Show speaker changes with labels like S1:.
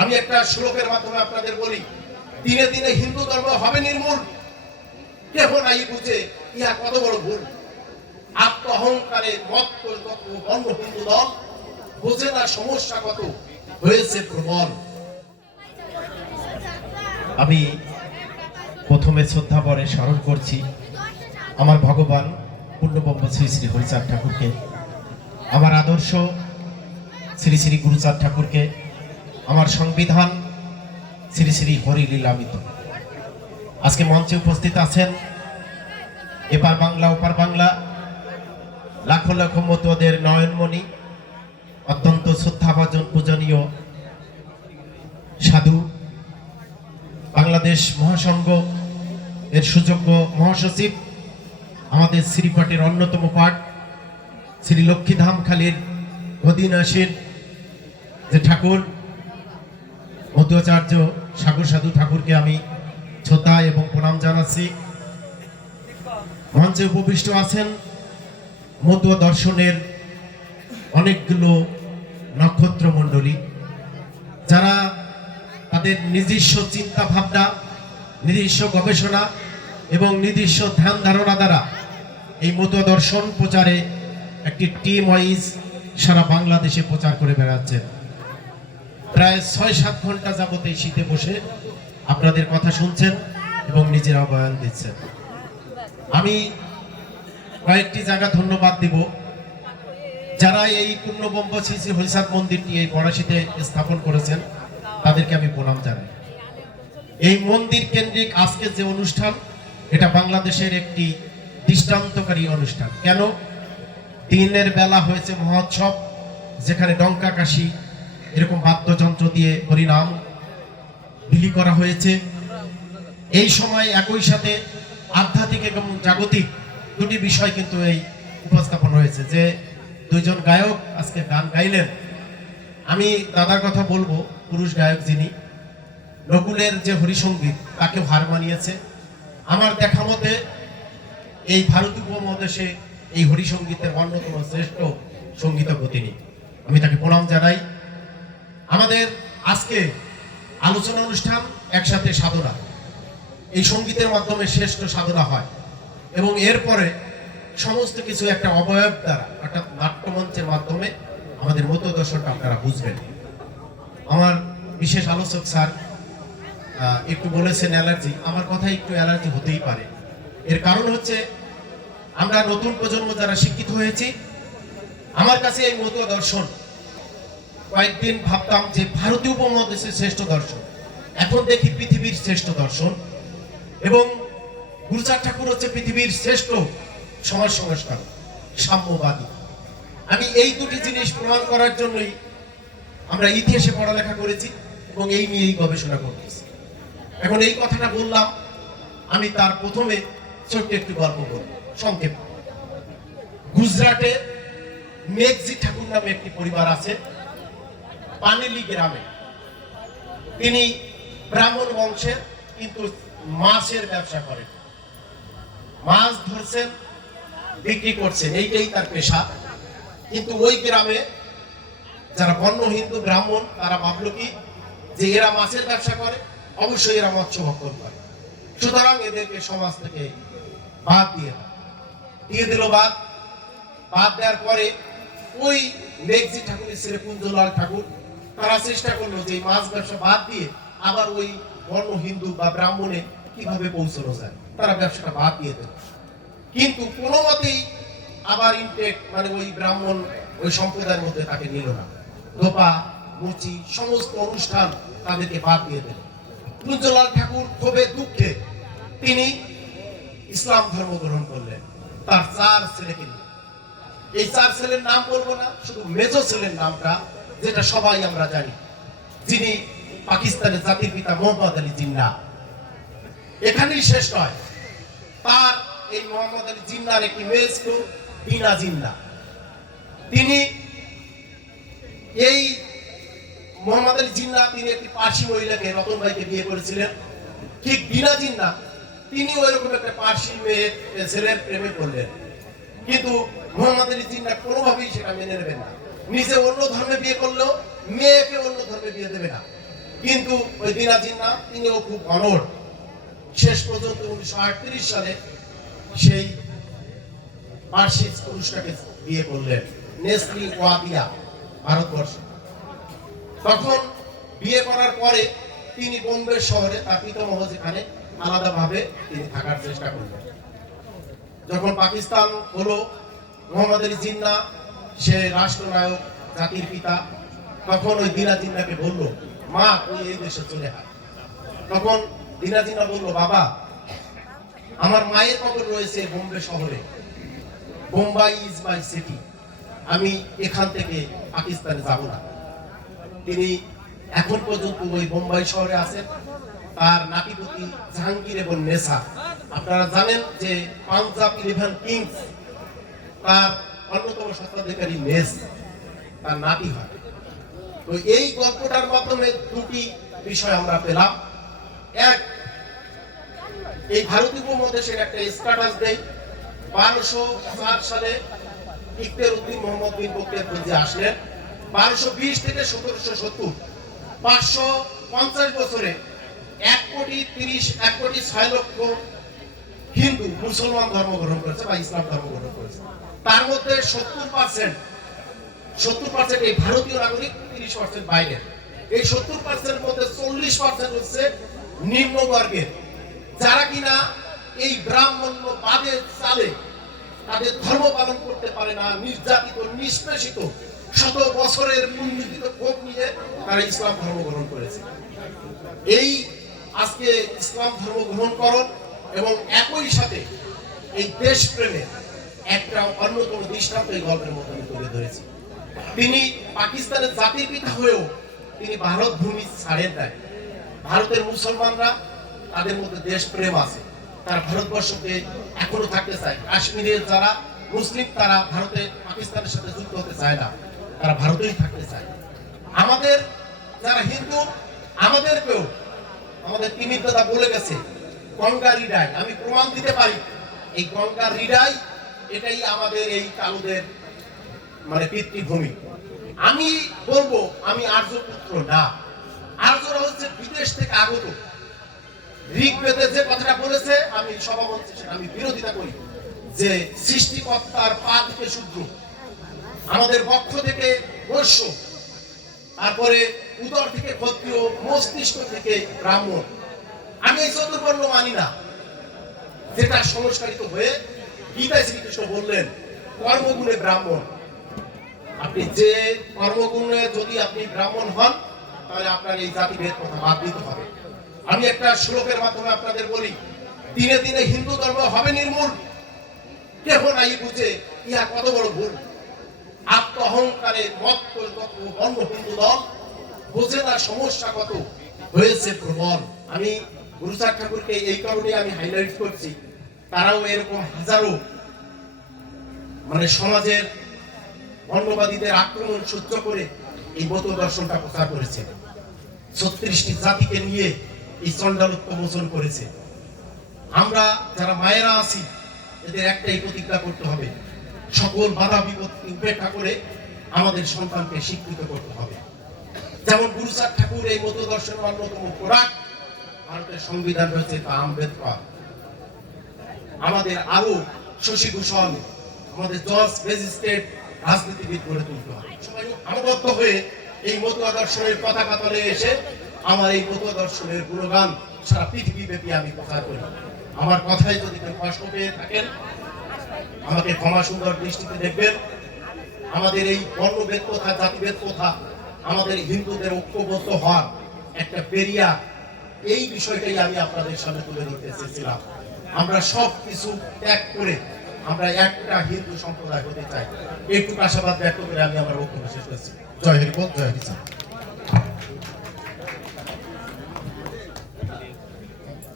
S1: আমি একটা শ্লোকের মাধ্যমে আপনাদের বলি, দিনে দিনে হিন্দু ধর্ম হবে নির্মূল। কেহ নাই বুঝে, ইহা কত বড় ভুল। আত্ম অহংকারে মত বন্য হিন্দু দল, বোঝে না সমস্যা কত হয়েছে প্রবল।
S2: আমি প্রথমে শ্রদ্ধা ভরে স্মরণ করছি, আমার ভগবান পূর্ণব্রহ্ম শ্রী শ্রী হরিচাঁদ ঠাকুরকে, আমার আদর্শ শ্রী শ্রী গুরুচাঁদ ঠাকুরকে আমার সংবিধান শ্রী শ্রী হরি লীলামিত আজকে মঞ্চে উপস্থিত আছেন এপার বাংলা, ওপার বাংলা, লাখো লাখো মতোদের নয়নমণি, অত্যন্ত শ্রদ্ধাভাজন, পূজনীয় সাধু, বাংলাদেশ মহাসংঘ এর সুযোগ্য মহাসচিব, আমাদের শ্রীপাটের অন্যতম পাঠ, শ্রী লক্ষ্মীধাম খালির অধীনাসীন যে ঠাকুর মধ্যাচার্য সাগর সাধু ঠাকুরকে আমি শ্রদ্ধা এবং প্রণাম জানাচ্ছি। মঞ্চে উপবিষ্ট আছেন মধ্য দর্শনের অনেকগুলো নক্ষত্র মণ্ডলী যারা তাদের নিজস্ব চিন্তা ভাবনা নিজস্ব গবেষণা এবং নিজস্ব ধ্যান ধারণা দ্বারা এই মতো দর্শন প্রচারে একটি টিম ওয়াইজ সারা বাংলাদেশে প্রচার করে বেড়াচ্ছেন। প্রায় ছয় সাত ঘণ্টা যাবত এই শীতে বসে আপনাদের কথা শুনছেন এবং নিজের বয়ান দিচ্ছেন। আমি কয়েকটি জায়গা ধন্যবাদ দিব। যারা এই পূর্ণবম্ব শ্রী শ্রী মন্দিরটি এই পড়াশিতে স্থাপন করেছেন, তাদেরকে আমি প্রণাম জানাই। এই মন্দির কেন্দ্রিক আজকে যে অনুষ্ঠান, এটা বাংলাদেশের একটি দৃষ্টান্তকারী অনুষ্ঠান। কেন? দিনের বেলা হয়েছে মহোৎসব, যেখানে ডঙ্কা কাশি এরকম বাদ্যযন্ত্র দিয়ে হরিনাম বিলি করা হয়েছে। এই সময় একই সাথে আধ্যাত্মিক এবং জাগতিক দুটি বিষয় কিন্তু এই উপস্থাপন হয়েছে যে দুইজন গায়ক আজকে গান গাইলেন। আমি দাদার কথা বলব, পুরুষ গায়ক যিনি, নকুলের যে হরিসঙ্গীত তাকেও হার মানিয়েছে। আমার দেখা মতে এই ভারত উপমহাদেশে এই হরিসঙ্গীতের অন্যতম শ্রেষ্ঠ সঙ্গীতজ্ঞ তিনি। আমি তাকে প্রণাম জানাই। আমাদের আজকে আলোচনা অনুষ্ঠান একসাথে সাধনা। এই সঙ্গীতের মাধ্যমে শ্রেষ্ঠ সাধনা হয় এবং এরপরে সমস্ত কিছু একটা অবয়ব দ্বারা অর্থাৎ নাট্যমঞ্চের মাধ্যমে আমাদের মতো দর্শনটা আপনারা বুঝবেন। আমার বিশেষ আলোচক স্যার একটু বলেছেন অ্যালার্জি। আমার কথা একটু অ্যালার্জি হতেই পারে। এর কারণ হচ্ছে আমরা নতুন প্রজন্ম যারা শিক্ষিত হয়েছি, আমার কাছে এই মতো দর্শন কয়েকদিন ভাবতাম যে ভারতীয় উপমহাদেশের শ্রেষ্ঠ দর্শন, এখন দেখি পৃথিবীর শ্রেষ্ঠ দর্শন। এবং গুরুচাঁদ ঠাকুর হচ্ছে পৃথিবীর শ্রেষ্ঠ সমাজ সংস্কার সাম্যবাদী। আমি এই দুটি জিনিস প্রমাণ করার জন্যই আমরা ইতিহাসে পড়ালেখা করেছি এবং এই নিয়েই গবেষণা করতেছি। এখন এই কথাটা বললাম, আমি তার প্রথমে ছোট্ট একটু গল্প বলব, সংক্ষেপ। গুজরাটে মেঘজি ঠাকুর নামে একটি পরিবার আছে পানেলি গ্রামে। তিনি ব্রাহ্মণ বংশের কিন্তু মাছের ব্যবসা করেন। মাছ ধরছেন, বিক্রি করছেন, এইটাই তার পেশা। কিন্তু ওই গ্রামে যারা বন্য হিন্দু, ব্রাহ্মণ, তারা ভাবলো কি যে এরা মাছের ব্যবসা করে, অবশ্যই এরা মৎস্য ভক্ষণ করে। সুতরাং এদেরকে সমাজ থেকে বাদ দিয়ে দিয়ে দিল বাদ। বাদ দেওয়ার পরে ওই মেঘজি ঠাকুরের ছেলে কুঞ্জলাল ঠাকুর তারা চেষ্টা করল যে মাছ ব্যবসা বাদ দিয়ে আবার ওই বর্ণ হিন্দু বা ব্রাহ্মণে কীভাবে পৌঁছানো যায়? তারা ব্যবসাটা বাদ দিয়ে দিল। কিন্তু কোনো মতেই আবার ইনটেক মানে ওই ব্রাহ্মণ ওই সম্প্রদায়ের মধ্যে তাকে নিল না। ধোপা, মুচি, সমস্ত অনুষ্ঠান তাদেরকে বাদ দিয়ে দিল। কুঞ্জলাল ঠাকুর ক্ষোভে দুঃখে তিনি ইসলাম ধর্ম গ্রহণ করলেন। তার চার ছেলেকে নিয়ে। এই চার ছেলের নাম বলব না, শুধু মেজো ছেলের নামটা যেটা সবাই আমরা জানি, যিনি পাকিস্তানের জাতির পিতা মোহাম্মদ আলী জিন্না। এখানেই শেষ নয়, তার এই মোহাম্মদ আলী জিন্নার একটি মেয়ে ছিল বিনা জিন্না। তিনি এই মোহাম্মদ আলী জিন্না, তিনি একটি পার্সি মহিলাকে রতন ভাইকে বিয়ে করেছিলেন। ঠিক বিনা জিন্না, তিনি ওইরকম একটা পার্সি মেয়ের ছেলের প্রেমে পড়লেন। কিন্তু মোহাম্মদ আলী জিন্না কোনোভাবেই সেটা মেনে নেবেন না। নিজে অন্য ধর্মে বিয়ে করলেও মেয়েকে অন্য ধর্মে বিয়ে দেবে না।
S1: কিন্তু ওই দিনা জিন্না তিনিও খুব অনড়। শেষ পর্যন্ত উনিশশো আটত্রিশ সালে সেই পার্সিস পুরুষটাকে বিয়ে করলেন নেসলি ওয়াদিয়া ভারতবর্ষে। তখন বিয়ে করার পরে তিনি বোম্বে শহরে তার পিতামহ যেখানে, আলাদাভাবে তিনি থাকার চেষ্টা করলেন। যখন পাকিস্তান হলো, মোহাম্মদ জিন্না সে রাষ্ট্রনায়ক জাতির পিতা তখন ওই দিনা জিন্নাকে বলল, মা, তুই এই দেশে চলে আয়। তখন দিনা জিন্না বলল, বাবা, আমার মায়ের কবর রয়েছে বোম্বে শহরে। বোম্বাই ইজ মাই সিটি আমি এখান থেকে পাকিস্তানে যাব না। তিনি এখন পর্যন্ত ওই বোম্বাই শহরে আছেন। তার নাতিপতি জাহাঙ্গীর এবং নেশা আপনারা জানেন যে পাঞ্জাব ইলেভেন কিংস তার অন্যতম স্বত্বাধিকারী নেস তার নাতি হয়। তো এই গল্পটার মাধ্যমে দুটি বিষয় আমরা পেলাম। এক, এই ভারতীয় উপমহাদেশের একটা স্ট্যাটাস দেয় বারোশো চার সালে ইকতের উদ্দিন মোহাম্মদ বিন বক্তিয়ার খলজি আসলেন। বারোশো বিশ থেকে সতেরোশো সত্তর, পাঁচশো পঞ্চাশ বছরে এক কোটি তিরিশ, এক কোটি ছয় লক্ষ হিন্দু, মুসলমান ধর্ম গ্রহণ করেছে বা ইসলাম ধর্ম গ্রহণ করেছে। তার মধ্যে সত্তর পার্সেন্ট সত্তর পার্সেন্ট এই ভারতীয় নাগরিক, তিরিশ পার্সেন্ট বাইরের। এই সত্তর পার্সেন্ট মধ্যে চল্লিশ পার্সেন্ট হচ্ছে নিম্ন বর্গের যারা কিনা এই ব্রাহ্মণ্য বাদের চালে, তাদের ধর্ম পালন করতে পারে না, নির্যাতিত, নিষ্পেষিত, শত বছরের পুঞ্জিত ক্ষোভ নিয়ে তারা ইসলাম ধর্ম গ্রহণ করেছে। এই আজকে ইসলাম ধর্ম গ্রহণ করণ এবং একই সাথে এই দেশপ্রেমের একটা অন্যতম দৃষ্টান্ত এই গল্পের মধ্যে আমি তুলে ধরেছি। তিনি পাকিস্তানের জাতির পিতা হয়েও তিনি ভারত ভূমি ছাড়েন নাই। ভারতের মুসলমানরা তাদের মধ্যে দেশপ্রেম আছে। তারা ভারতবর্ষকে এখনও থাকতে চায়। কাশ্মীরের যারা মুসলিম, তারা ভারতে পাকিস্তানের সাথে যুক্ত হতে চায় না। তারা ভারতেই থাকতে চায়। আমাদের যারা হিন্দু, আমাদেরকেও আমাদের তিমির দাদা বলে গেছে, গঙ্গা রিডাই। আমি প্রমাণ দিতে পারি, এই গঙ্গা রিডাই এটাই আমাদের এই কালুদের মানে পিতৃভূমি। আমি বলব, আমি আর্য পুত্র না। আর্যরা হচ্ছে বিদেশ থেকে আগত। যে কথাটা বলেছে, আমি আমি বিরোধিতা করি, যে সৃষ্টিকর্তার পা থেকে শূদ্র, আমাদের পক্ষ থেকে বৈশ্য তারপরে উদর থেকে ক্ষত্রিয়, মস্তিষ্ক থেকে ব্রাহ্মণ। আমি এই চতুর্বর্ণ মানি না, যেটা সংস্কারিত হয়ে গীতায় শ্রীকৃষ্ণ বললেন, কর্মগুণে ব্রাহ্মণ। আপনি যে কর্মগুণে যদি আপনি ব্রাহ্মণ হন, তাহলে আপনার এই জাতিভেদ কথা বাদ দিতে হবে। আমি একটা শ্লোকের মাধ্যমে আপনাদের বলি, দিনে দিনে হিন্দু ধর্ম হবে নির্মূল। কেহ নাই বুঝে, ইহা কত বড় ভুল। আত্ম অহংকারে মত বন্য হিন্দু দল, বোঝে না সমস্যা কত, হয়েছে প্রবল। আমি গুরুচার ঠাকুরকে এই কারণে আমি হাইলাইট করছি। তারাও এরকম হাজারো মানে সমাজের বর্ণবাদীদের আক্রমণ সহ্য করে এই মত দর্শনটা প্রচার করেছে। ছত্রিশটি জাতিকে নিয়ে এই চন্ডালোত্ব মোচন করেছে। আমরা যারা মায়েরা আছি, এদের একটাই প্রতিজ্ঞা করতে হবে। সকল বাধা বিপত্তি উপেক্ষা করে আমাদের সন্তানকে শিক্ষিত করতে হবে। যেমন গুরুচাঁদ ঠাকুর এই মত দর্শনের অন্যতম প্রোডাক্ট ভারতের সংবিধান রয়েছে তা আম্বেদকর। আমাদের আরও শশী ভূষণ আমাদের জজ, ম্যাজিস্ট্রেট, রাজনীতিবিদ গড়ে তুলতে হবে। সবাই আমবদ্ধ হয়ে এই মত দর্শনের পতাকা তলে এসে আমার এই মত দর্শনের গুণগান সারা পৃথিবী ব্যাপী আমি প্রচার করি। আমার কথায় যদি কেউ কষ্ট পেয়ে থাকেন, আমাকে ক্ষমা সুন্দর দৃষ্টিতে দেখবেন। আমাদের এই বর্ণভেদ কথা জাতিভেদ কথা আমাদের হিন্দুদের ঐক্যবদ্ধ হওয়ার একটা পেরিয়া এই বিষয়টাই আমি আপনাদের সামনে তুলে ধরতে চেয়েছিলাম আমরা সব কিছু ত্যাগ করে আমরা একটা হিন্দু সম্প্রদায় হতে চাই। একটু আশাবাদ ব্যক্ত করে আমি আমার বক্তব্য শেষ করছি। জয় হরি জয় হরি